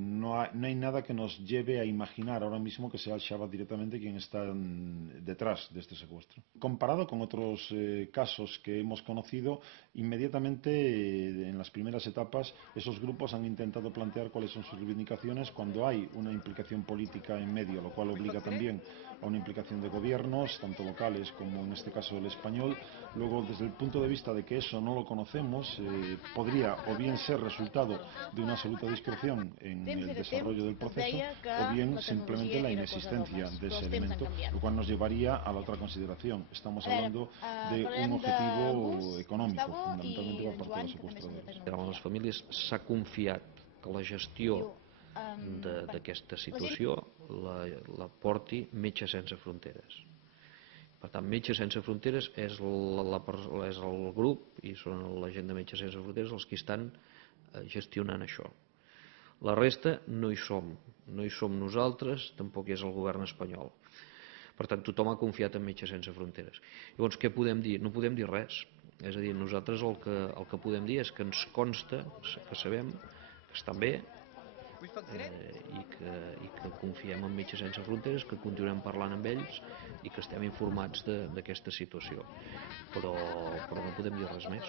No hay nada que nos lleve a imaginar ahora mismo que sea el Shabbat directamente quien está detrás de este secuestro. Comparado con otros casos que hemos conocido, inmediatamente en las primeras etapas esos grupos han intentado plantear cuáles son sus reivindicaciones cuando hay una implicación política en medio, lo cual obliga también a una implicación de gobiernos, tanto locales como en este caso el español. Luego, desde el punto de vista de que eso no lo conocemos, podría o bien ser resultado de una absoluta discreción en el desarrollo del proceso o bien simplemente la inexistencia de ese elemento, lo cual nos llevaría a la otra consideración. Estamos hablando de un objetivo económico, fundamentalmente por parte de los secuestradores. A les famílies s'ha confiat que la gestió d'aquesta situació la porti Metges Sense Fronteres. Per tant, Metges Sense Fronteres és el grup i són la gent de Metges Sense Fronteres els que estan gestionant això. La resta no hi som nosaltres, tampoc és el govern espanyol. Per tant, tothom ha confiat en Metges Sense Fronteres. Llavors, què podem dir? No podem dir res. És a dir, nosaltres el que podem dir és que ens consta, que sabem que estan bé i que confiem en Metges Sense Fronteres, que continuem parlant amb ells i que estem informats d'aquesta situació. Però no podem dir res més.